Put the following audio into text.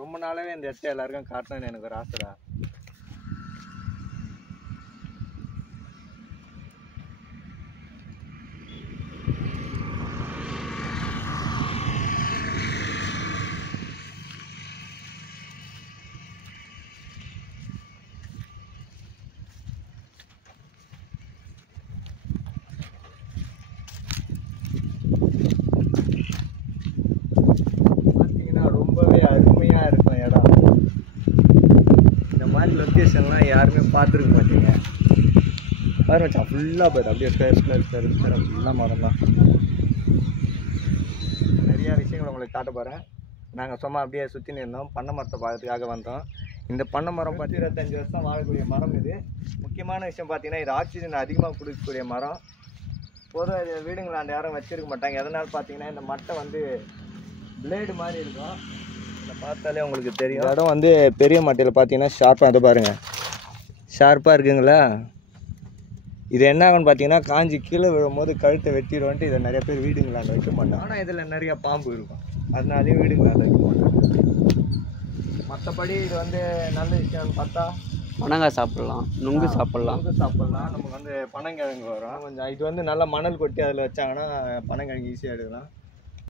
ரொம்ப நாளாவே இந்த இடத்த எல்லாருக்கும் காட்டணும்னு எனக்கு ஒரு ஆசைடா. ரொம்பவே அருமையா இருக்கும் இடம். இந்த மாதிரி லொக்கேஷன்லாம் யாருமே பார்த்துருக்க மாட்டீங்க. பாருங்க ஃபுல்லாக பாரு அப்படியே ஸ்கொயர் ஃபுல்லாக மரம் தான். நிறையா விஷயங்கள் உங்களுக்கு காட்ட போகிறேன். நாங்கள் சும்மா அப்படியே சுற்றி நின்றோம், பண்ணை மரத்தை பார்க்கறதுக்காக வந்தோம். இந்த பண்ணை மரம் 25 வருஷம் வாழக்கூடிய மரம். இது முக்கியமான விஷயம் பார்த்தீங்கன்னா இது ஆக்சிஜன் அதிகமாக கொடுக்கக்கூடிய மரம். பொதுவாக வீடுங்களை அந்த யாரும் வச்சுருக்க மாட்டாங்க. எதனால் பார்த்தீங்கன்னா இந்த மட்டை வந்து பிளேடு மாதிரி இருக்கும். இதை பார்த்தாலே உங்களுக்கு தெரியும். இடம் வந்து பெரிய மட்டையில் பார்த்தீங்கன்னா ஷார்ப்பாக அதை பாருங்கள், ஷார்ப்பாக இருக்குங்களா. இது என்ன ஆகும்னு பார்த்தீங்கன்னா காஞ்சி கீழே விழும்போது கழுத்தை வெட்டிடுவோன்ட்டு இதை நிறைய பேர் வீடுங்களாண்ட வைக்க மாட்டாங்க. ஆனால் இதில் நிறைய பாம்பு இருக்கும், அதனாலேயும் வீடுங்களாண்ட வைக்க மாட்டாங்க. மற்றபடி இது வந்து நல்ல விஷயம்னு பார்த்தா பனங்காய் சாப்பிட்லாம், நுங்கு சாப்பிட்லாம். நமக்கு வந்து பனங்கிழங்கு வரும் கொஞ்சம். இது வந்து நல்லா மணல் கொட்டி அதில் வச்சாங்கன்னா பனங்கிழங்கு ஈஸியாக எடுக்கலாம்.